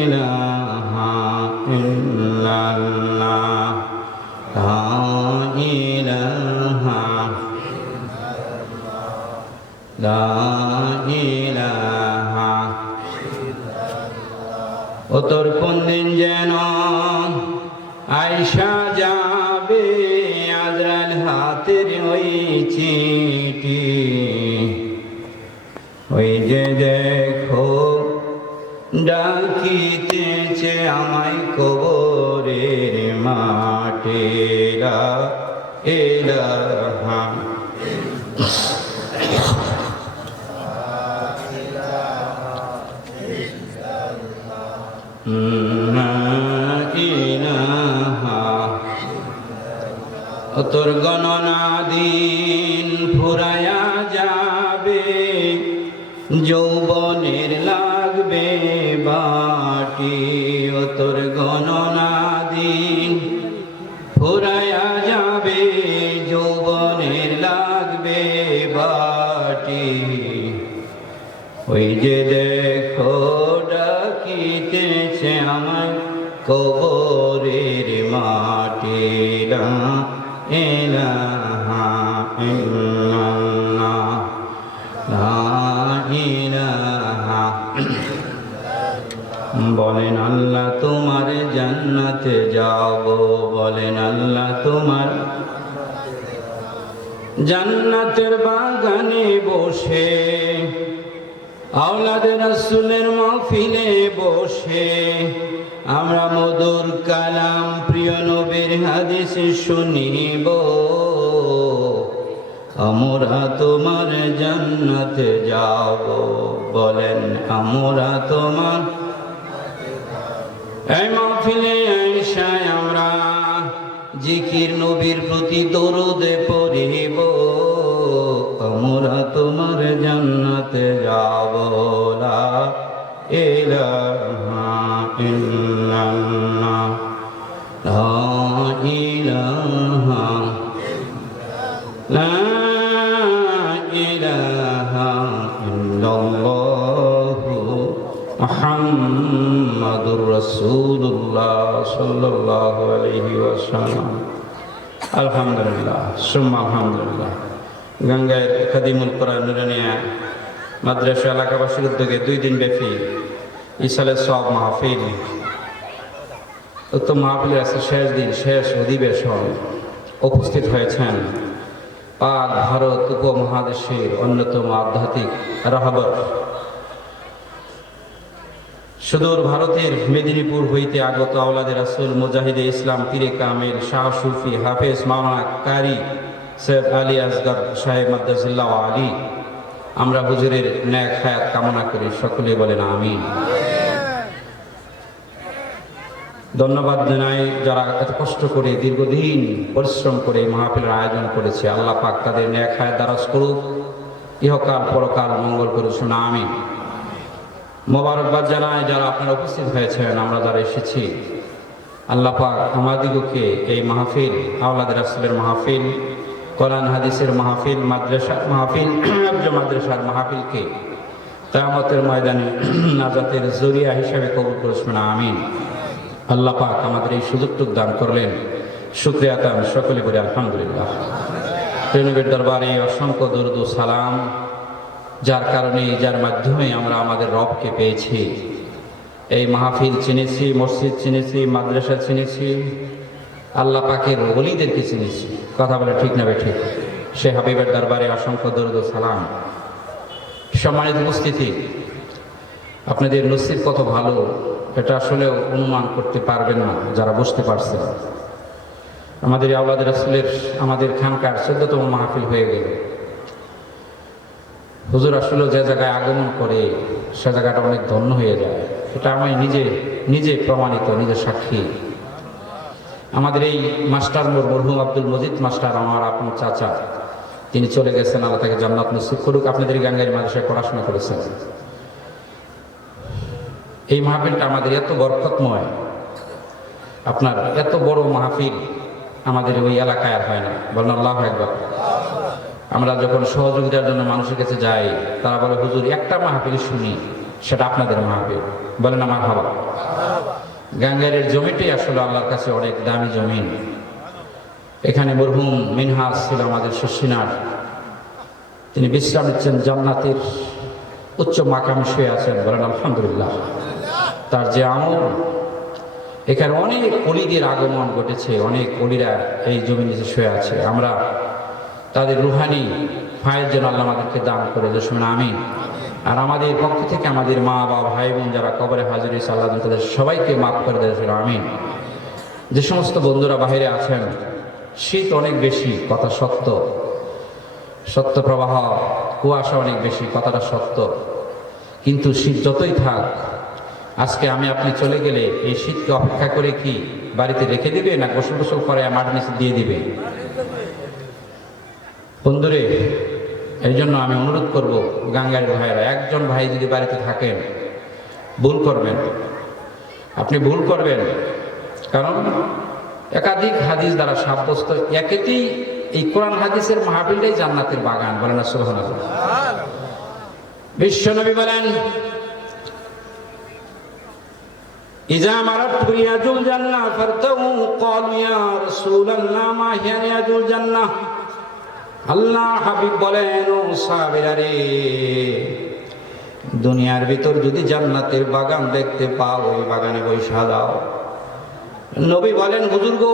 ইলাহা ইল্লাল্লাহ লা ইলাহা লা ইলাহা ও তোর কোন দিন যেন আয়সা যাবে আজরাইল হাতের ওই চিঠি, ওই যে দেখো ডাকিতেছে আমায় কবরের মাঠে। লা ইলাহা তোর গণনা দিন ফুরায়া যাবে, যৌবনের লাগবে বাটি। ও তোর গণনা দিন ফুরায়া যাবে, যৌবনের লাগবে বাটি। ওই যে দেখো ডাকিতেছে আমায় কবরের মাটি। লা ইলাহা ইল্লাল্লাহ লা ইলাহা। বলেন আল্লাহ তোমার জান্নাতে যাব, বলেন আল্লাহ তোমার জান্নাতের বাগানে বসে, আওলাদে রাসূলের মাহফিলে বসে আমরা মধুর কালাম প্রিয় নবীর হাদিস শুনিব। আমরা তোমার জান্নাতে যাব, বলেন আমরা তোমার এই মাহফিলে আয়েশায় আমরা জিকির নবীর প্রতি দরুদ পড়িব। আমরা তোমার জান্নাতে যাব। লা ইলাহা ইল্লাল্লাহ লা ইলাহা লা ইলাহা ইল্লাল্লাহ মুহাম্মাদুর রাসূলুল্লাহ সাল্লাল্লাহু আলাইহি ওয়াসাল্লাম। আলহামদুলিল্লাহ সুম্মা আলহামদুলিল্লাহ। গঙ্গায় খাদিমুল কোরআন নুরানিয়া মাদ্রাসা এলাকাবাসীর উদ্যোগে 2 দিন ব্যাপী ইসালে সব মাহফিল, উত্তম মাহফিলের আছে শেষ দিন, শেষ অধিবেশন উপস্থিত হয়েছেন পাক ভারত উপমহাদেশের অন্যতম আধ্যাত্মিক রাহবার, সুদূর ভারতের মেদিনীপুর হইতে আগত আওলাদে রাসূল মুজাহিদে ইসলাম পীরে কামেল শাহ সুফি হাফেজ মাওলানা কারি সৈয়দ আলী আসগর সাহেব মাদ্রাসাল্লাহ আলী। আমরা হুজুরের নেক হায়াত কামনা করি, সকলে বলেন আমিন। ধন্যবাদ জানাই যারা এত কষ্ট করে দীর্ঘদিন পরিশ্রম করে মাহফিলের আয়োজন করেছে। আল্লাহ পাক তাদের নেক হায়াত দারাজ করুক, ইহকাল পরকাল মঙ্গল করুক, শোনা আমিন। মোবারকবাদ জানাই যারা আপনারা উপস্থিত হয়েছেন, আমরা যারা এসেছি। আল্লাহ পাক আমাদিগকে এই মাহফিল, আওলাদ রাসূলের মাহফিল, কোরআন হাদিসের মাহফিল, মাদ্রাসার মাহফিল, মাদ্রাসার মাহফিলকে কিয়ামতের ময়দানে নাজাতের জরিয়া হিসেবে কবুল করুন, আমিন। আল্লাহ পাক আমাদের এই সুযোগটুকু দান করলেন, শুকরিয়া তান সকলে বলি আলহামদুলিল্লাহ। নবীর দরবারে অসংখ্য দরুদ ও সালাম, যার কারণে যার মাধ্যমে আমরা আমাদের রবকে পেয়েছি। এই মাহফিল চিনেছি, মসজিদ চিনেছি, মাদ্রাসা চিনেছি, আল্লাহ পাকের ওলিদেরকে চিনেছি। কথা বলে ঠিক না ঠিক? সে হাবিবের দরবারে অসংখ্য দরুদ ও সালাম। সম্মানিত উপস্থিতি, আপনাদের নসিব কত ভালো এটা আসলে অনুমান করতে পারবেন না যারা বুঝতে পারছেন। আমাদের আওলাদ রাসূলের আমাদের খানকার 14তম মাহফিল হয়ে গেল। হুজুর আসলে যে জায়গায় আগমন করে সে জায়গাটা অনেক ধন্য হয়ে যায়। এটা আমি নিজে প্রমাণিত, নিজের সাক্ষী। আমাদের এই মাস্টার মরহুম আব্দুল মজিদ মাস্টার, আমার আপন চাচা, তিনি চলে গেছেন, আল্লাহ তাকে জান্নাত নসিব করুক। আপনাদের গাঙ্গাইর মাদ্রাসায় পড়াশোনা করেছেন। এই মাহফিলটা আমাদের এত বরকতময়, আপনার এত বড় মাহফিল আমাদের ওই এলাকায় আর হয় না। বলেন আল্লাহু আকবার। আমরা যখন সহযোগিতার জন্য মানুষের কাছে যাই, তারা বলে হুজুর একটা মাহফিল শুনি, সেটা আপনাদের মাহফিল, বলেন আমার বাবা। গাঙ্গেরের জমিটাই আসলে আল্লাহর কাছে অনেক দামি জমি। এখানে মরহুম মিনহাজ ছিল আমাদের শশীনার, তিনি বিশ্রাম নিচ্ছেন, জান্নাতের উচ্চ মাকামে শুয়ে আছেন, বলেন আলহামদুলিল্লাহ। তার যে আমল, এখানে অনেক অলিদের আগমন ঘটেছে, অনেক অলিরা এই জমি নিচে শুয়ে আছে। আমরা তাদের রুহানি ফায়ের যেন আল্লাহ আমাদেরকে দান করে দুশমন আমিন। আর আমাদের পক্ষ থেকে আমাদের মা বাবা ভাই বোন যারা কবরে হাজির হয়েছে, আল্লাহ তাদের সবাইকে মাফ করে দেয় আমিন। যে সমস্ত বন্ধুরা বাইরে আছেন, শীত অনেক বেশি, কথা সত্য, সত্য প্রবাহ, কুয়াশা অনেক বেশি, কথাটা সত্য। কিন্তু শীত যতই থাক, আজকে আমি আপনি চলে গেলে এই শীতকে অপেক্ষা করে কি বাড়িতে রেখে দিবে, না গোসল গোসল করে মাটির নিচে দিয়ে দিবে? বন্ধুরে, এই জন্য আমি অনুরোধ করব গাঙ্গার ভাইয়েরা, একজন ভাই যদি বাড়িতে থাকেন, ভুল করবেন, আপনি ভুল করবেন, কারণ একাধিক হাদিস দ্বারা সাব্যস্ত, একেতেই এই কোরআন হাদিসের মাহফিলটাই জান্নাতের বাগান, বলেন না সুবহানাল্লাহ। বিশ্বনবী বলেন, ইজা মারাতু রিয়াজুল জান্নাহ ফারতাউ ক্বালু ইয়া রাসূলুল্লাহ মা হিয়া রিয়াজুল জান্নাহ। আল্লাহ হাবিব বলেন, ও সাহাবীরা রে, দুনিয়ার ভিতর যদি জান্নাতের বাগান দেখতে পাও, ওই বাগানে বসে যাও। নবী বলেন, হুজুর গো,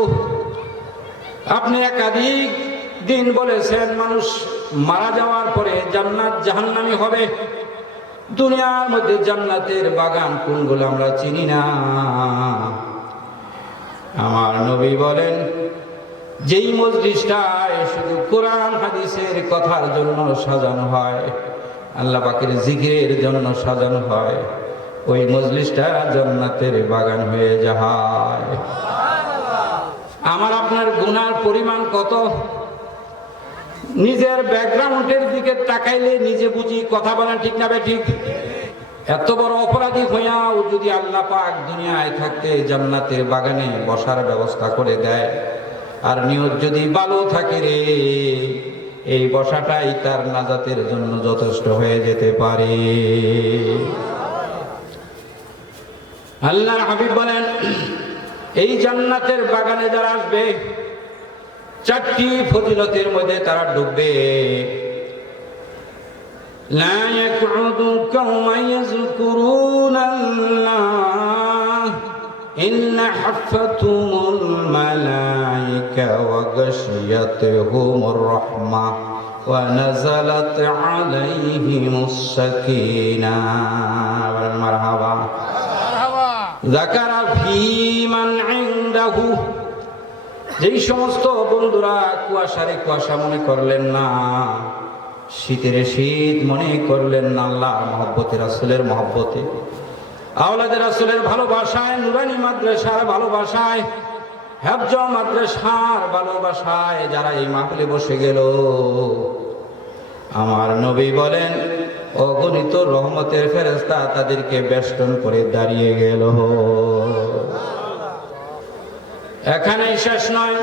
আপনি একাধিক দিন বলেছেন মানুষ মারা যাওয়ার পরে জান্নাত জাহান্নামী হবে। দুনিয়ার মধ্যে জান্নাতের বাগান কোনগুলো আমরা চিনি না। আমার নবী বলেন, যেই মজলিসটায় শুধু কোরআন হাদিসের কথার জন্য সাজানো হয়, আল্লাহ পাকের জিকিরের জন্য সাজানো হয়, ওই মজলিসটা জান্নাতের বাগান হয়ে যায়। আমার আপনার গুনার পরিমাণ কত, নিজের ব্যাকগ্রাউন্ডের দিকে তাকাইলে নিজে বুঝি, কথা বলেন ঠিক না ঠিক? এত বড় অপরাধী হইয়াও যদি আল্লাহ পাক দুনিয়ায় থাকতে জান্নাতের বাগানে বসার ব্যবস্থা করে দেয়, আর নিয়ত যদি ভালো থাকে রে, এই বসাটাই তার নাজাতের জন্য যথেষ্ট হয়ে যেতে পারে। আল্লাহর হাবিব বলেন, এই জান্নাতের বাগানে যারা আসবে, চারটি ফজিলতের মধ্যে তারা ডুববে। লা ইয়াকউদু কাওমা ইয়াযকুরুনাল্লাহ ইল্লা হাফাতুমুল মালায়েকা ওয়া গাশিয়াতুহুমুর রাহমাহ ওয়া নাযালাত আলাইহিমুস সাকিনাহ। মারহাবা। যাকারা ফী মান ইনদাহু, যেই সমস্ত বন্ধুরা কুয়াশারে কুয়াশা মনে করলেন না, শীতের শীত মনে করলেন না, আল্লাহর মহব্বতে, রাসূলের মহব্বতে, আওলাদের রাসূলের ভালোবাসায়, নুরানি মাদ্রাসার ভালোবাসায়, হেফজ মাদ্রাসার ভালোবাসায় যারা এই মাহফিলে বসে গেল, আমার নবী বলেন, অগণিত রহমতের ফেরেশতা তাদেরকে বেষ্টন করে দাঁড়িয়ে গেল। এখানেই শেষ নয়,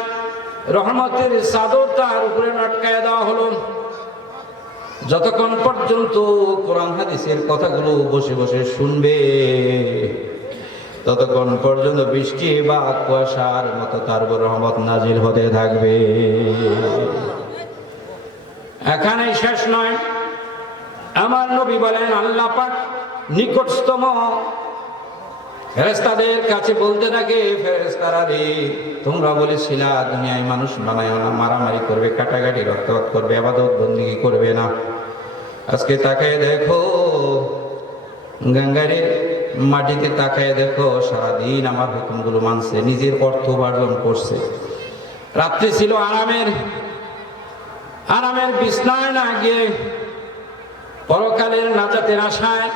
রহমতের চাদর তার উপরে লটকায় দেওয়া হলো। যতক্ষণ পর্যন্ত কোরআন হাদিসের কথাগুলো বসে বসে শুনবে, ততক্ষণ পর্যন্ত বৃষ্টি বা কুয়াশার মতো তার উপর রহমত নাজিল হতে থাকবে। এখানেই শেষ নয়, আমার নবী বলেন, আল্লাহ পাক নিকটতম ফেরেশতাদের কাছে বলতে থাকে, ফেরেশতারা রে, তোমরা বলেছিলা দুনিয়ায় মানুষ বানায় না, মারামারি করবে, কাটাকাটি, রক্তপাত করবে, ইবাদত বন্দেগী করবে না। আজকে তাকায় দেখো, গঙ্গারের মাটিতে তাকায় দেখো, সারাদিন আমার হুকুমগুলো মানছে, নিজের অর্থ উপার্জন করছে। রাত্রি ছিল আরামের বিছনায় না গিয়ে পরকালের নাজাতের আশায়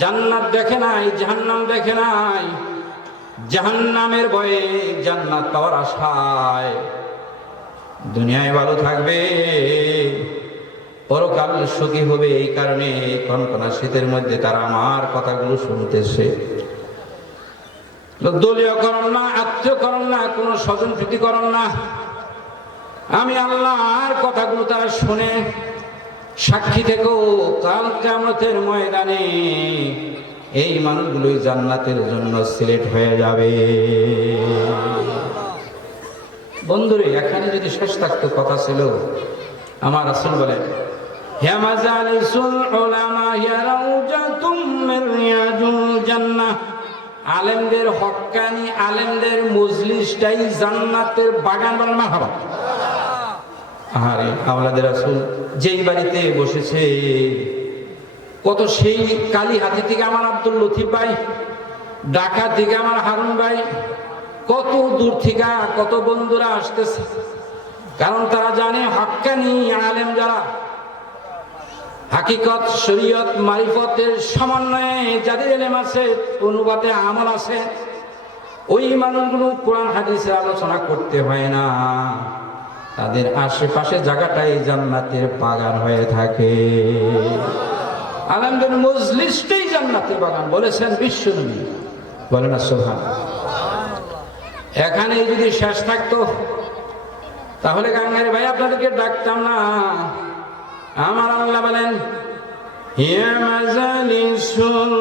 জান্নাত দেখে নাই, জাহান্নাম দেখে নাই, জাহান্নামের ভয়ে জান্নাত পাওয়ার আশায় দুনিয়ায় ভালো থাকবে, পরকাল সুখী হবে। এই কারণে কনকনা শীতের মধ্যে তারা আমার কথাগুলো শুনতেছে। দলীয়করণ না, আত্মীয়করণ না, কোন স্বজন প্রীতিকরণ না, আমি আল্লাহর কথাগুলো তারা শুনে সাক্ষী থেকো কাল কিয়ামতের ময়দানে এই মানুষগুলোই জান্নাতের জন্য সিলেক্ট হয়ে যাবে। বন্ধুরে, এখানে যদি শেষ থাকতো কথা ছিল, আমার রাসূল বলেন ইয়া মাজালিসুল উলামা ইয়া রাউজাতুম মিন রিয়াজুল জান্নাহ, আলেমদের হক্কানি আলেমদের মজলিসটাই জান্নাতের বাগান। বলেন মারহাবা। আরে আওলাদের রাসূল যেই বাড়িতে বসেছে, কত সেই কালীহাতি থেকে আমার আব্দুল লতিফ ভাই, ঢাকা থেকে আমার হারুন ভাই, কত দূর থেকে কত বন্ধুরা আসতেছে, কারণ তারা জানে হক্কানি আলেম যারা হাকিকত শরীয়ত মারিফতের সমন্বয়ে যাদের ইলম আছে, অনুবাদে আমল আছে, ওই মানুষগুলো কোরআন হাদিসের আলোচনা করতে হয় না, তাদের আশেপাশে জায়গাটাই জান্নাতের বাগান হয়ে থাকে। আলেমদের মজলিসটাই জান্নাতের বাগান বলেছেন বিশ্বনবী। বলেন না সুবহানাল্লাহ। এখানে যদি শেষ থাকতো তাহলে গাঙ্গারি ভাই আপনাদেরকে ডাকতাম না। আমার আল্লাহ বলেন ইয়া মাজালিসুল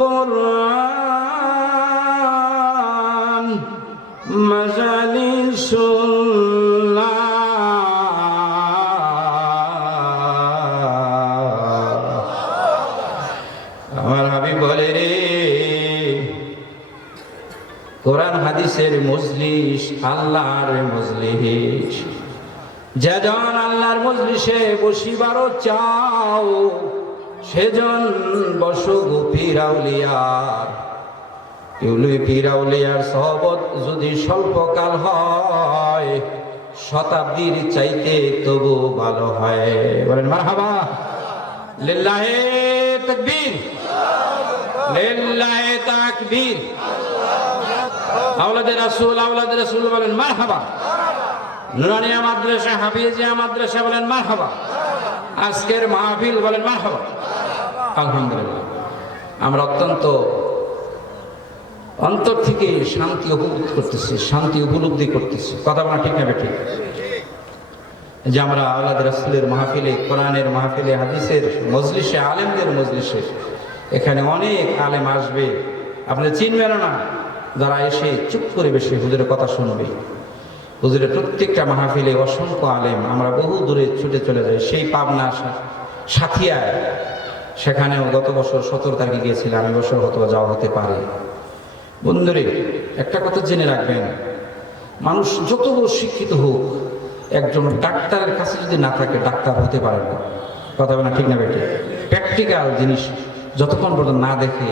কুরআন মাজালিসুল্লাহ, আমার হাবিব বলে রে কোরআন হাদিসের মজলিস আল্লাহর মজলিস। যেজন আল্লাহর মজলিসে বসিবারও চাও, সেজন বসো গো পীর আউলিয়ার। পীর আউলিয়ার সহবত যদি স্বল্পকাল হয়, শতাব্দীর চাইতে তবু ভালো হয়। বলেন মারহাবা। লিল্লাহে তাকবীর, লিল্লাহে তাকবীর। আওলাদের রাসূল বলেন মারহাবা। নুরানিয়া মাদ্রাসা, হাফিজিয়া মাদ্রাসা বলেন মারহাবা। আজকের মাহফিল বলেন মারহাবা। আলহামদুলিল্লাহ, আমরা অত্যন্ত অন্তর থেকে শান্তি উপলব্ধি করতেছি। কথা বলা ঠিক না ঠিক? যে আমরা আওলাদ রাসূলের মাহফিলে, কোরআনের মাহফিলে, হাদিসের মজলিসে, আলেমদের মজলিসে, এখানে অনেক আলেম আসবে, আপনি চিনবেন না, যারা এসে চুপ করে বসে হুজুরের কথা শুনবে। হুজুরের প্রত্যেকটা মাহফিলে অসংখ্য আলেম, আমরা বহু দূরে ছুটে চলে যাই। সেই পাবনা সাথিয়ায়, সেখানেও গত বছর 17 তারিখে গিয়েছিলাম, এই বছর হয়তো যাওয়া হতে পারে। বন্ধুরে, একটা কথা জেনে রাখবেন, মানুষ যত বড় শিক্ষিত হোক, একজন ডাক্তারের কাছে যদি না থাকে ডাক্তার হতে পারে না। কথা বলে ঠিক না বেটে? প্র্যাকটিক্যাল জিনিস যতক্ষণ পর্যন্ত না দেখে,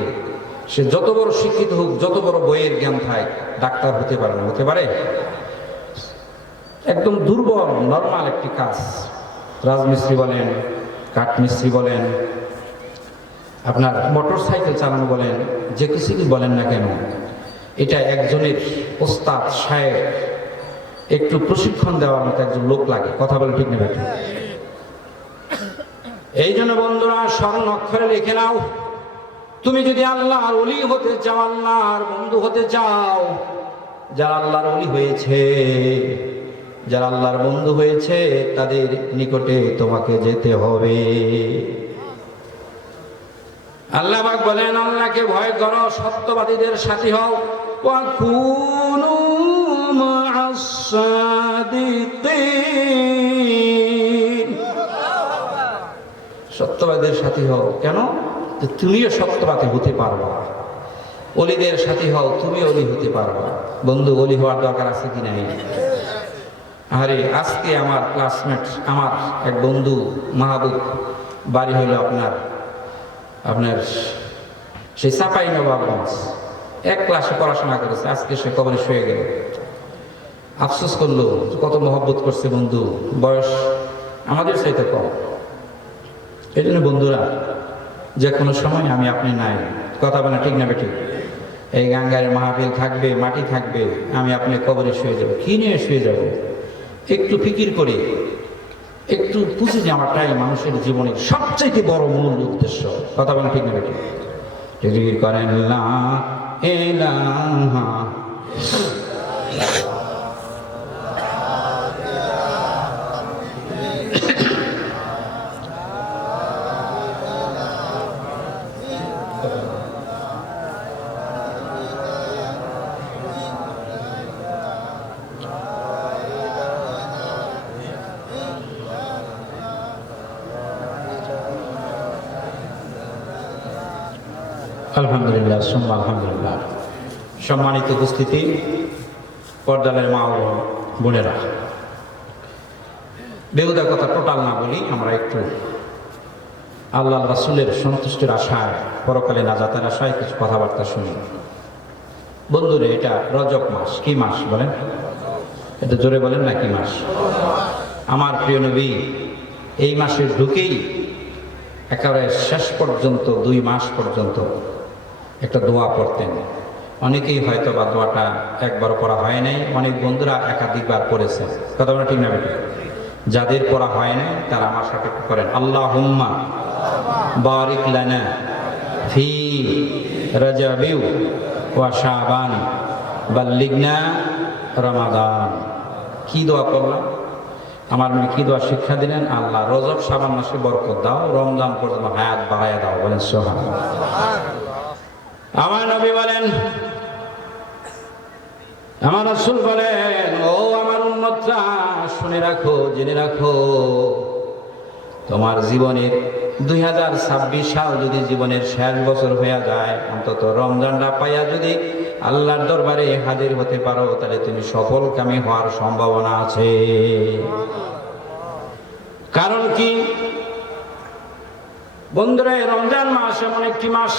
সে যত বড় শিক্ষিত হোক, যত বড় বইয়ের জ্ঞান থাকে, ডাক্তার হতে পারে না। হতে পারে? একদম দুর্বল নরমাল একটি কাজ, রাজমিস্ত্রি বলেন, কাঠমিস্ত্রি বলেন, আপনার মোটর সাইকেল চালানো বলেন, যে কিছু বলেন না কেন, এটা একজনের ওস্তাদ সাহেব একটু প্রশিক্ষণ দেওয়ার মতো একজন লোক লাগে। কথা বলে ঠিক নেবে? এই জন্য বন্ধুরা, স্মরণ অক্ষরে লিখে নাও, তুমি যদি আল্লাহর ওলি হতে চাও, আল্লাহর বন্ধু হতে চাও, যারা আল্লাহর ওলি হয়েছে, যারা আল্লাহর বন্ধু হয়েছে, তাদের নিকটে তোমাকে যেতে হবে। আল্লাহ পাক বলেন, আল্লাহকে ভয় করো, সত্যবাদীদের সাথী হও, ওয়া কুনু মা'আস সাদিকিন। সত্যবাদীদের সাথী হও। কেন? তুমিও সত্যবাদী হতে পারবা। ওলিদের সাথী হও, তুমি ওলি হতে পারবা। বন্ধু, ওলি হওয়ার দরকার আছে কি নাই? আরে আজকে আমার ক্লাসমেট, আমার এক বন্ধু মাহবুব, বাড়ি হইল আপনার সেই চাঁপাইনবাবগঞ্জ, এক ক্লাসে পড়াশোনা করেছে, আজকে সে কবরে শুয়ে গেল। আফসোস করলো, কত মহব্বত করছে বন্ধু, বয়স আমাদের চাইতে কম। এই জন্য বন্ধুরা, যে কোনো সময় আমি আপনি নাই। কথা বলে ঠিক না বেঠিক? এই গাঙ্গারের মাহফিল থাকবে, মাটি থাকবে, আমি আপনি কবরে শুয়ে যাব। কি নিয়ে শুয়ে যাব? একটু ফিকির করে, একটু বুঝে নেওয়াটাই মানুষের জীবনের সবচেয়ে বড় মূল উদ্দেশ্য। কথা বলে ঠিক না বেঠিক? জিকির করেন লা ইলাহা আলহামদুলিল্লাহ, সুম্মা আলহামদুলিল্লাহ। সম্মানিত উপস্থিতি, পর্দালের মা ও বোনেরা, বেহুদা কথা টোটাল না বলি, আমরা একটু আল্লাহ রাসূলের সন্তুষ্টির আশায়, পরকালে নাজাতের আশায় কিছু কথাবার্তা শুনি। বন্ধুরে, এটা রজব মাস। কি মাস বলেন? এটা জোরে বলেন না, কি মাস? আমার প্রিয় নবী এই মাসে ঢুকেই একেবারে শেষ পর্যন্ত 2 মাস পর্যন্ত একটা দোয়া পড়তেন। অনেকেই হয়তো বা দোয়াটা একবারও পড়া হয় নাই, অনেক বন্ধুরা একাধিকবার পড়েছেন। কথা বলা ঠিক না বেটি? যাদের পড়া হয় নাই তারা আমার সাথে করেন, আল্লাহুম্মা বারিক লানা ফি রাজাবিউ ওয়া শাবান বাল্লিগনা রমাদান। কি দোয়া করলাম? আমার নবী কি দোয়া শিক্ষা দিলেন? আল্লাহ রজব শাবান মাসে বরকত দাও, রমজান পর্যন্ত হায়াত বাড়াইয়া দাও। বলেন সুবহানাল্লাহ। আমার নবী বলেন, আমার রাসূল বলেন, ও আমার উম্মতরা শুনে রাখো, জেনে রাখো, তোমার জীবনের 2026 সাল যদি জীবনের শেষ বছর হয়ে যায়, অন্তত রমজানটা পাইয়া যদি আল্লাহর দরবারে হাজির হতে পারো, তাহলে তুমি সফলকামী হওয়ার সম্ভাবনা আছে। কারণ কি বন্ধুরা, রমজান মাস এমন একটি মাস,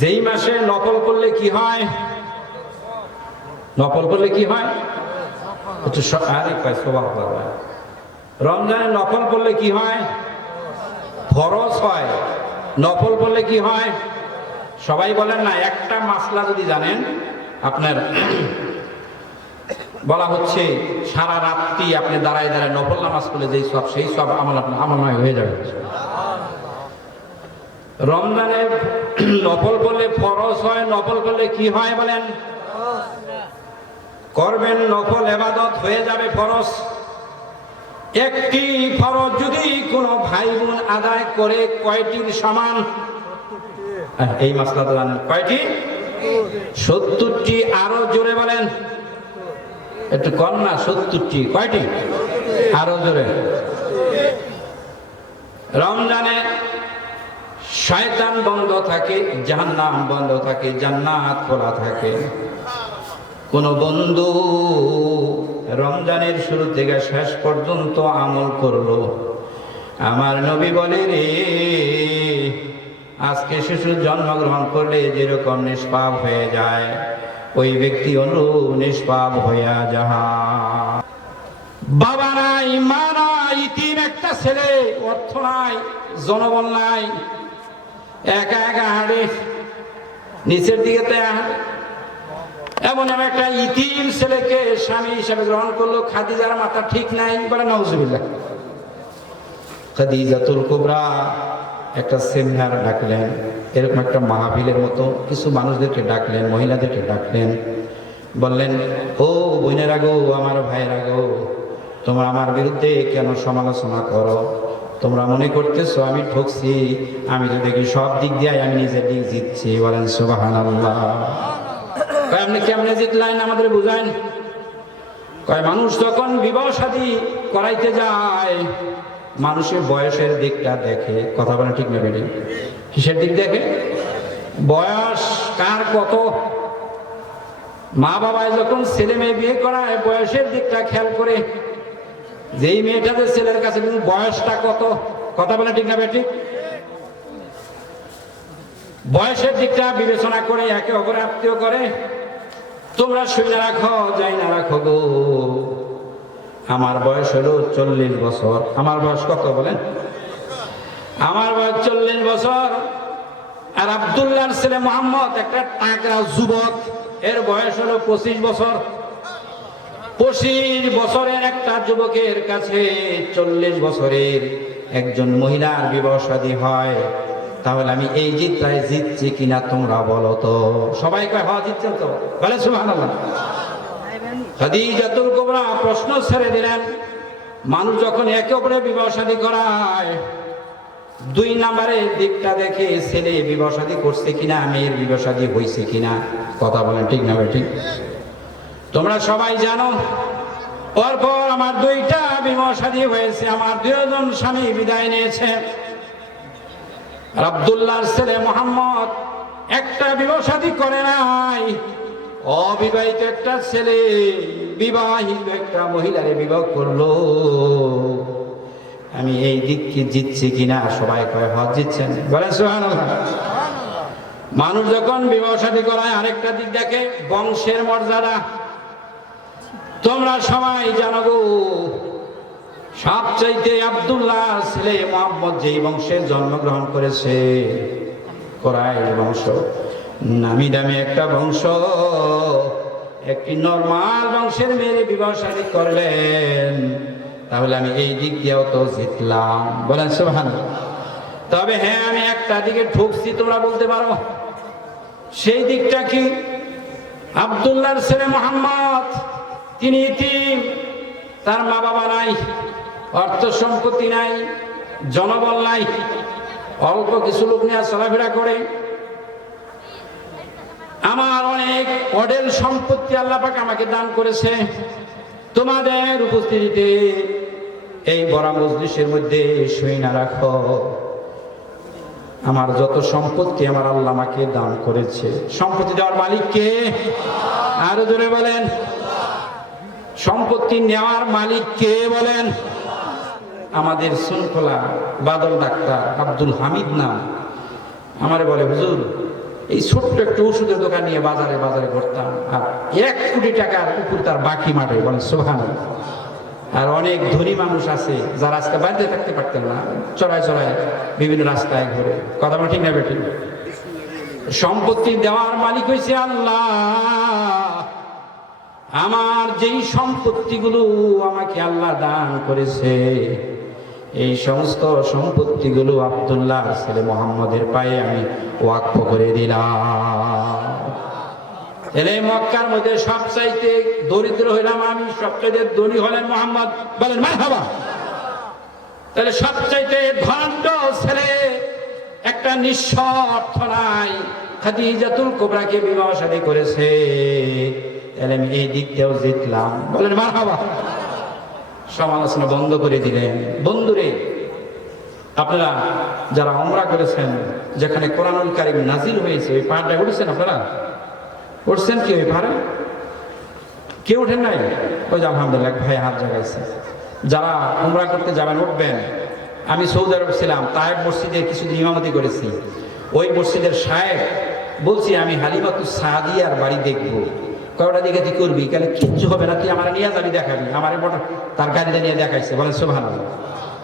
যেই মাসে নফল করলে কি হয়? নফল করলে কি হয়? একটু রমজানে নফল করলে কি হয়? ফরজ হয়। নফল করলে কি হয়? সবাই বলেন না। একটা মাসলা যদি জানেন, আপনার বলা হচ্ছে সারা রাত্রি আপনি দাঁড়ায় দাঁড়ায় নফল নামাজ পড়লে যেই সব, সেই সব আমল আপনার আমলময় হয়ে যাবে। রমজানে নফল করলে ফরজ হয়, নফল করলে কি হয় বলেন? করবেন নফল ইবাদত হয়ে যাবে ফরজ। একটি ফরজ যদি কোনো ভাই বোন আদায় করে কয়টির সমান? এই মাসলা তো জানেন, কয়টি? 70টি। আরো জোরে বলেন, একটু কম না? 70টি। কয়টি? আরো জোরে। রমজানে শয়তান বন্ধ থাকে, জাহান্নাম বন্ধ থাকে, জান্নাত খোলা থাকে। কোন বন্ধু রমজানের শুরু থেকে শেষ পর্যন্ত আমল করলো, আমার নবী বলে রে, আজকে শিশু জন্মগ্রহণ করলে যেরকম নিষ্পাপ হয়ে যায়, ওই ব্যক্তি অনুরূপ নিষ্পাপ হইয়া যাহা। বাবা নাই, মা নাই, ইতিম একটা ছেলে, অর্থ নাই, জনবল নাই, একা একা হাঁটে, নিচের দিকে এমন একটা ইতিম ছেলেকে স্বামী হিসেবে গ্রহণ করলো। খাদিজার মাথা ঠিক নাই, বলে নাউজুবিল্লাহ। খাদিজাতুল কুবরা একটা সেমিনার ডাকলেন, এরকম একটা মাহফিলের মতো কিছু মানুষদেরকে ডাকলেন, মহিলাদেরকে ডাকলেন, বললেন, ও বোনেরা গো, আমার ভাইয়েরা গো, তোমরা আমার বিরুদ্ধে কেন সমালোচনা করো? তোমরা মনে করতেছো আমি ঠকছি, আমি তো দেখি সব দিক দিয়ে আমি নিজের দিক জিতছি। বলেন সুবহানাল্লাহ। আপনি কেমনে জিতলেন আমাদের বুঝান। কয় মানুষ যখন বিবাহ শাদী করাইতে যায়, মানুষের বয়সের দিকটা দেখে। কথা বলেন ঠিক না বেটি? কিসের দিক দেখে? বয়স কার কত। মা বাবায় যখন ছেলে মেয়ে বিয়ে করায়, বয়সের দিকটা খেয়াল করে, যেই মেয়েটাদের ছেলের কাছে কিন্তু বয়সটা কত। কথা বলেন ঠিক না বেটি? বয়সের দিকটা বিবেচনা করে একে অপরে আত্মীয় করে। তোমরা শুনে রাখো, যাই না রাখো গো, আমার বয়স হলো 40 বছর। আমার বয়স কত বলেন? আমার বয়স 40 বছর। আর আব্দুল্লাহর ছেলে মোহাম্মদ একটা টাকরা যুবক, এর বয়স হলো 25 বছর। 25 বছরের একটা যুবকের কাছে 40 বছরের একজন মহিলার বিবাহ শাদী হয়, তাহলে আমি এই জিতটায় জিতছি কিনা তোমরা বলো তো। সবাই কয় হ্যাঁ জিতছেন তো, বলে সুবহানাল্লাহ। খাদিজাতুল কুবরা প্রশ্ন ছেড়ে দিলেন, মানুষ যখন একে অপরে বিবাহ শাদী করায়, 2 নম্বরের দিকটা দেখে, ছেলে বিবাহ শাদী করছে কিনা, মেয়ের বিবাহ শাদী হয়েছে কিনা। কথা বলেন ঠিক না ঠিক? তোমরা সবাই জানো, পরপর আমার 2টা বিবাহ শাদী হয়েছে, আমার 2জন স্বামী বিদায় নিয়েছে। আর আব্দুল্লাহর ছেলে মুহাম্মদ একটা বিবাহ শাদী করে নাই। অবিবাহিত একটা ছেলে বিবাহিত একটা মহিলারে বিবাহ করলো। আমি এই দিককে জিতছি কিনা? সবাই কয় হজ জিতছেন, বলেন সুবহানাল্লাহ। মানুষ যখন বিবাহ শাদী করায় আরেকটা দিক দেখে, বংশের মর্যাদা। তোমরা সবাই জানো গো, সবচাইতে আব্দুল্লাহ ছেলে মুহাম্মদ যেই বংশে জন্মগ্রহণ করেছে, কুরাইশ বংশ, নামি দামি একটা বংশ। একটি নরমাল বংশের মেয়ে বিবাহ শাদী করলেন, তাহলে আমি এই দিক দিয়েও তো জিতলাম, বলেন সুবহানাল্লাহ। তবে হ্যাঁ, আমি একটা দিকে ঠকছি, তোমরা বলতে পারো। সেই দিকটা কি? আব্দুল্লাহর ছেলে মুহাম্মদ তিনি ইতিম, তার মা বাবা নাই, অর্থ সম্পত্তি নাই, জনবল নাই, অল্প কিছু লোক নিয়ে চলাফেরা করে। আমার অনেক অডেল সম্পত্তি আল্লাহ পাক আমাকে দান করেছে। তোমাদের উপস্থিতিতে এই বড় মজলিসের মধ্যে শুই না রাখো, আমার যত সম্পত্তি আমার আল্লাহ আমাকে দান করেছে। সম্পত্তি দেওয়ার মালিক কে? আরো জোরে বলেন। সম্পত্তি নেওয়ার মালিক কে? বলেন। আমাদের শৃঙ্খলা বাদল ডাক্তার আব্দুল হামিদ নাম, আমারে বলে, হুজুর এই ছোট্ট একটা ওষুধের দোকান নিয়ে বাজারে বাজারে ঘুরতাম, আর 1 কোটি টাকার উপর তার বাকি মাঠে, বলেন সুবহানাল্লাহ। আর অনেক ধনী মানুষ আছে যারা আজকে বাড়িতে থাকতে পারতেন না, চড়ায় চড়ায় বিভিন্ন রাস্তায় ঘুরে। কথা বলে ঠিক না বেটি? সম্পত্তি দেওয়ার মালিক হয়েছে আল্লাহ। আমার যেই সম্পত্তিগুলো আমাকে আল্লাহ দান করেছে, এই সমস্ত সম্পত্তিগুলো আব্দুল্লাহর ছেলে মুহাম্মদের পায়ে আমি ওয়াকফ করে দিলাম। এই মক্কার মধ্যে সবচাইতে দরিদ্র হইলাম আমি, সবচাইতে ধনী হলেন মুহাম্মদ, বলেন মারহাবা। তাহলে সবচাইতে ধনাঢ্য ছেলে, একটা নিঃস্ব অর্থ নাই, খাদিজাতুল কুবরাকে বিবাহ শাদী করেছে। তাহলে আমি এই দিক দিয়েও জিতলাম, বলেন মারহাবা। সমালোচনা বন্ধ করে দিলেন। বন্ধুরে, আপনারা যারা উমরা করেছেন, যেখানে কোরআনুল কারীম নাজিল হয়েছে, ওই পাহাড়টা উঠেছেন? আপনারা উঠছেন কি ওই পাহাড়ে? কেউ উঠেন নাই? ওই যে আলহামদুলিল্লাহ ভাই হাত জাগাইছে। যারা উমরা করতে যাবেন উঠবেন। আমি সৌদি আরব ছিলাম, তায়েব মসজিদে কিছুদিন ইমামতি করেছি। ওই মসজিদের সাহেব বলছি, আমি হালিমাতুস সাদিয়ার বাড়ি দেখবো। কয়টা দিকে তুই করবি? তাহলে কিচ্ছু হবে না, তুই আমার নিয়ে যাবি, দেখাবি। আমার তার গাড়িতে নিয়ে দেখাইছে, বলেন সুবহানাল্লাহ।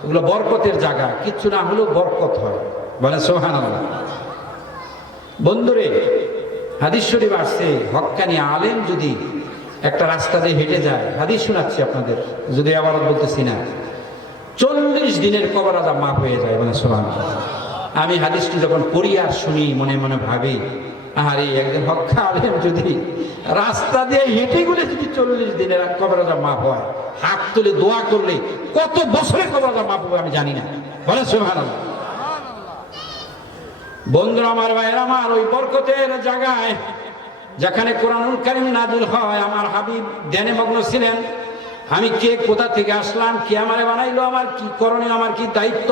ওগুলো বরকতের জায়গা, কিচ্ছু না হলেও বরকত হয়, বলেন সুবহানাল্লাহ। বন্ধুরে, হাদিস শরীফ আসছে, হক্কানি আলেম যদি একটা রাস্তা দিয়ে হেঁটে যায়, হাদিস শোনাচ্ছি আপনাদের, যদি আবার বলতেছি না, 40 দিনের কবর আযাব মাফ হয়ে যায়, বলেন সুবহানাল্লাহ। আমি হাদিসটি যখন পড়ি আর শুনি, মনে মনে ভাবি, আরে একজন হক্কা আলেম যদি রাস্তা দিয়ে হেঁটে গেলে যদি 40 দিনের কবর আযাব মাফ হয়, হাত তুলে দোয়া করলে কত বছরের কবর আযাব মাফ হবে আমি জানি না, বলেন সুবহানাল্লাহ। বন্ধুরা আমার, ভাইয়ের আমার, ওই বরকতের জায়গায় যেখানে কোরআনুল কারীম নাযিল হয়, আমার হাবিব ধ্যানে মগ্ন ছিলেন। আমি কে, কোথা থেকে আসলাম, কে আমারে বানাইলো, আমার কি করণীয়, আমার কি দায়িত্ব,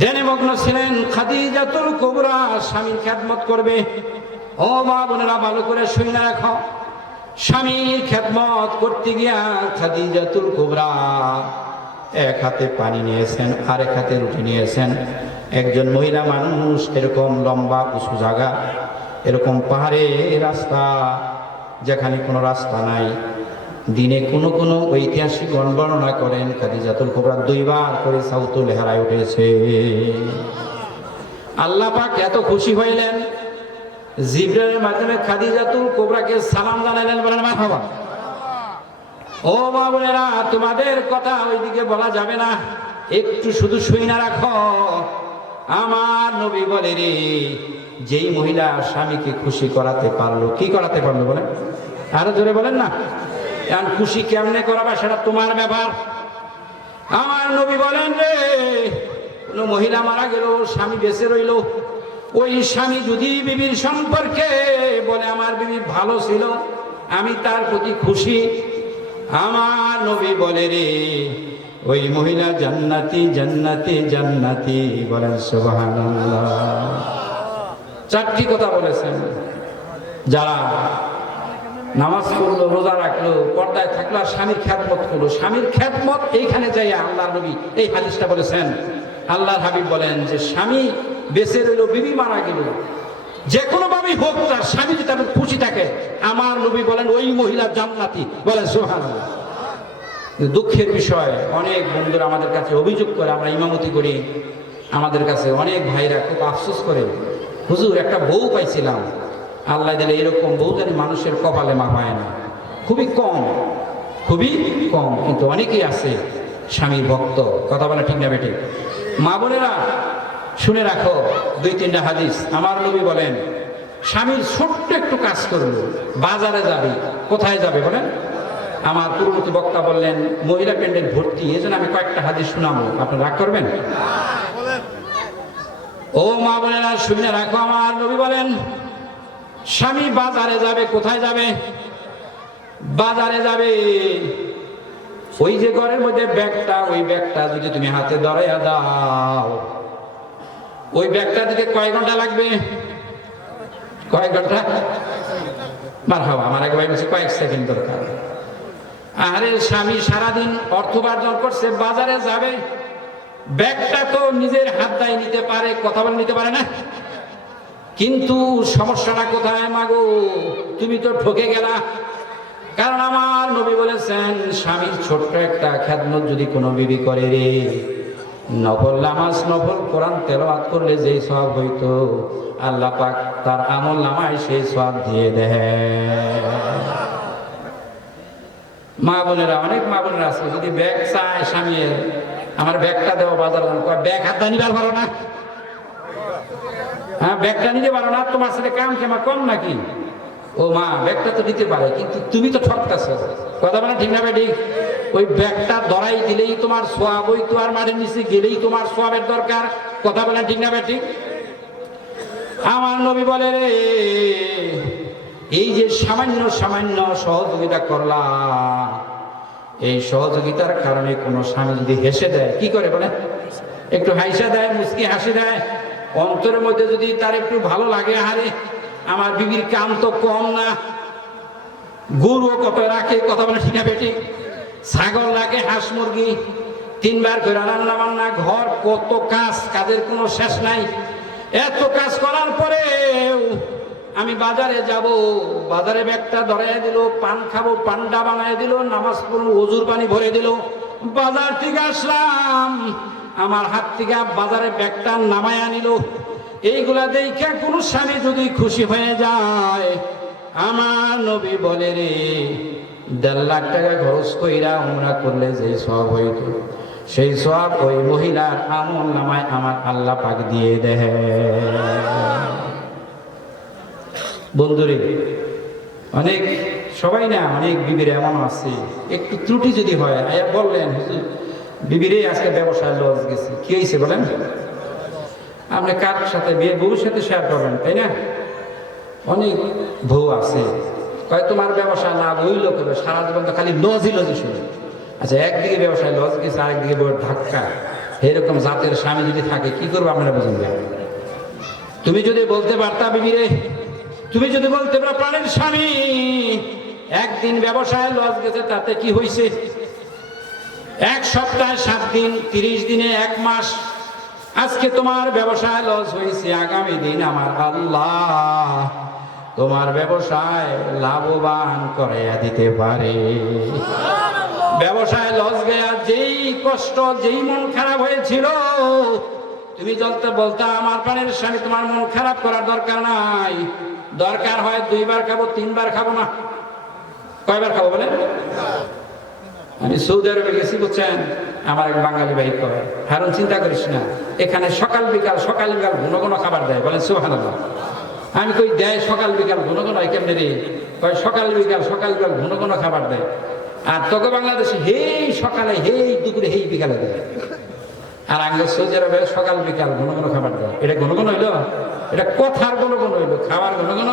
ধ্যানে মগ্ন ছিলেন। খাদিজাতুল কুবরা স্বামীর খেদমত করবে। ও মা বোনেরা, ভালো করে শুনে রাখো, স্বামীর খেদমত করতে গিয়া খাদিজাতুল কুবরা এক হাতে পানি নিয়েছেন, আরেক হাতে রুটি নিয়েছেন। একজন মহিলা মানুষ এরকম লম্বা উঁচু জায়গা, এরকম পাহাড়ে রাস্তা, যেখানে কোনো রাস্তা নাই, দিনে কোনো কোনো ঐতিহাসিক বর্ণনা করেন খাদিজাতুল কুবরা 2 বার করে সাউতুল হেরায় উঠেছে। আল্লাহ পাক এত খুশি হইলেন, জিবরাইলের মাধ্যমে খাদিজাতুল কুবরাকে সালাম জানালেন, বলেন মারহাবা। ও মা বোনেরা, তোমাদের কথা ওইদিকে বলা যাবে না, একটু শুধু শুইনা রাখো। আমার নবী বলে রে, যেই মহিলা স্বামীকে খুশি করাতে পারলো, কি করাতে পারলো বলেন? আরো জোরে বলেন না। এখন খুশি কেমনে করাবা সেটা তোমার ব্যাপার। আমার নবী বলেন রে, কোন মহিলা মারা গেল, স্বামী বেঁচে রইল, ওই স্বামী যদি বিবির সম্পর্কে বলে আমার বিবি ভালো ছিল, আমি তার প্রতি খুশি, আমার নবী বলে রে, ওই মহিলা জান্নাতি জান্নাতি জান্নাতি, বলেন সুবহানাল্লাহ। চারটি কথা বলেছেন, যারা নামাজ পড়লো, রোজা রাখলো, পর্দায় থাকলো, আর স্বামীর খ্যাতমত করলো। স্বামীর খ্যাতমত এইখানে যাই আল্লাহর নবী এই হাদিসটা বলেছেন। আল্লাহর হাবিব বলেন যে স্বামী বেঁচে রইল, বিবি মারা গেল, যে কোনো ভাবেই হোক তার স্বামী যদি তার খুশি থাকে, আমার নবী বলেন ওই মহিলা জান্নাতি, বলেন সুবহানাল্লাহ। দুঃখের বিষয়, অনেক বন্ধুরা আমাদের কাছে অভিযোগ করে, আমরা ইমামতি করি, আমাদের কাছে অনেক ভাইরা খুব আফসোস করে, হুজুর একটা বউ পাইছিলাম, আল্লাহ দিলে এরকম বউ জানি মানুষের কপালে মাপায় না, খুবই কম, খুবই কম, কিন্তু অনেকেই আছে স্বামীর ভক্ত। কথা বলে ঠিক না বেঠিক? মা বোনেরা শুনে রাখো, 2-3টা হাদিস। আমার নবী বলেন স্বামীর ছোট্ট একটু কাজ করলো, বাজারে যাবে, কোথায় যাবে বলেন? আমার পূর্ববর্তী বক্তা বললেন মহিলা প্যান্ডেল ভর্তি, এই জন্য আমি কয়েকটা হাদিস শোনাবো, আপনারা রাগ করবেন? ও মা বোনেরা শুনে রাখো, আমার নবী বলেন স্বামী বাজারে যাবে, কোথায় যাবে? বাজারে যাবে। ওই যে ঘরের মধ্যে ব্যাগটা, ওই ব্যাগটা যদি তুমি হাতে ধরাইয়া দাও, ওই ব্যাগটা দিতে কয় ঘন্টা লাগবে? কয়েক ঘন্টা? মারহাবা, আমার এক ভাই বলছে কয়েক সেকেন্ড দরকার। আরে স্বামী সারাদিন অর্থ উপার্জন করছে, বাজারে যাবে, ব্যাগটা তো নিজের হাত দায় নিতে পারে, কথা বলে নিতে পারে না, কিন্তু সমস্যাটা কোথায় মাগো? তুমি তো ঠকে গেলা। কারণ আমার নবী বলেছেন স্বামীর ছোট্ট একটা খেদমত যদি কোনো বিবি করে রে, নফল নামাজ, নফল কোরআন তেলাওয়াত করলে যেই সওয়াব হইতো, আল্লাহ পাক তার আমল নামায় সেই সওয়াব দিয়ে দেয়। মা বোনেরা, অনেক মা বোনেরা আছে যদি ব্যাগ চায় স্বামীর, আমার ব্যাগটা দেওয়া বাজার, ব্যাগ হাত নিবার পারো না? হ্যাঁ, ব্যাগটা নিতে পারো না? তোমার সাথে কাম ক্ষমা কম নাকি? ও মা, ব্যাগটা তো নিতে পারে, কিন্তু তুমি তো ঠকতেছো। কথা বলে ঠিক না ভাই? ঠিক। ওই ব্যাগটা ধরাই দিলেই তোমার সোয়াব হইতো, আর মাটির নিচে গেলেই তোমার সোয়াবের দরকার। কথা বলে ঠিক না ভাই? ঠিক। আমার নবী বলে রে, এই যে সামান্য সামান্য সহযোগিতা করলা, এই সহযোগিতার কারণে কোনো স্বামী যদি হেসে দেয়, কি করে বলে? একটু হাসা দেয়, মুচকি হাসি দেয়, অন্তরের মধ্যে যদি তার একটু ভালো লাগে, আরে আমার বিবির কাম তো কম না, গরু কত রাখে, কথা বলে ঠিক না বেটি? ছাগল রাখে, হাঁস মুরগি, 3 বার করে রান্না বান্না, ঘর, কত কাজ, কাজের কোনো শেষ নাই। এত কাজ করার পরেও আমি বাজারে যাব, বাজারে ব্যাগটা ধরাই দিল, পান খাবো, পান্ডা বানাই দিল, নামাজ পড়বো, ওজুর পানি ভরে দিল, বাজার থেকে আসলাম, আমার হাত থেকে বাজারে ব্যাগটা নামায় আনিল। এইগুলা দেখে কোন স্বামী যদি খুশি হয়ে যায়, আমার নবী বলে রে, 1.5 লাখ টাকা খরচ কইরা উমরা করলে যে সওয়াব হইতো, সেই সওয়াব ওই মহিলার আমল নামায় আমার আল্লাহ পাক দিয়ে দেয়। বন্ধুরে, অনেক সবাই না, অনেক বিবির এমন আছে একটু ত্রুটি যদি হয়, আয়া বললেন হুজুর বিবিরে আজকে ব্যবসায় লস গেছে, কি হয়েছে বলেন? আপনি কার সাথে, বিয়ে বউর সাথে শেয়ার করবেন, তাই না? অনেক বউ আছে কয় তোমার ব্যবসা লাভ হইল কেবে, সারা জীবন তো খালি লজই লজই শুনে। আচ্ছা, একদিকে ব্যবসায় লস গেছে, আরেকদিকে বউয়ের ধাক্কা, এরকম জাতের স্বামী যদি থাকে কি করবো আপনারা বুঝুন? তুমি যদি বলতে পারতা বিবিরে, তুমি যদি বলতে পারো প্রাণের স্বামী একদিন ব্যবসায় লস গেছে, তাতে কি হয়েছে? 1 সপ্তাহে 7 দিন, 30 দিনে 1 মাস, আজকে তোমার ব্যবসায় লস হয়েছে, আগামী দিন আমার আল্লাহ তোমার ব্যবসায় লাভবান করাইয়া দিতে পারে। ব্যবসায় লস গেয়া যেই কষ্ট, যেই মন খারাপ হয়েছিল, তুমি চলতে বলতে আমার প্রাণের স্বামী তোমার মন খারাপ করার দরকার নাই, দরকার হয় 2 বার খাবো, 3 বার খাবো না। কয়বার খাবো বলেন? আমি সৌদি আরবে গেছি, বুঝছেন, আমার এক বাঙালি ভাই কয়, হারুন চিন্তা করিস না, এখানে সকাল বিকাল ঘন ঘন খাবার দেয়, বলেন সুবহানাল্লাহ। আমি কই দেয় সকাল বিকাল ঘন ঘন, কেমনে রে? কয় সকাল বিকাল ঘন ঘন খাবার দেয়। আর তোকে বাংলাদেশে হেই সকালে, হেই দুপুরে, হেই বিকালে দেয়। আর আগে সৌদি আরবে সকাল বিকাল ঘন ঘন খাবার দেয়। এটা ঘন ঘন হইলো? এটা কথার ঘন ঘন হইলো, খাবার ঘন ঘন?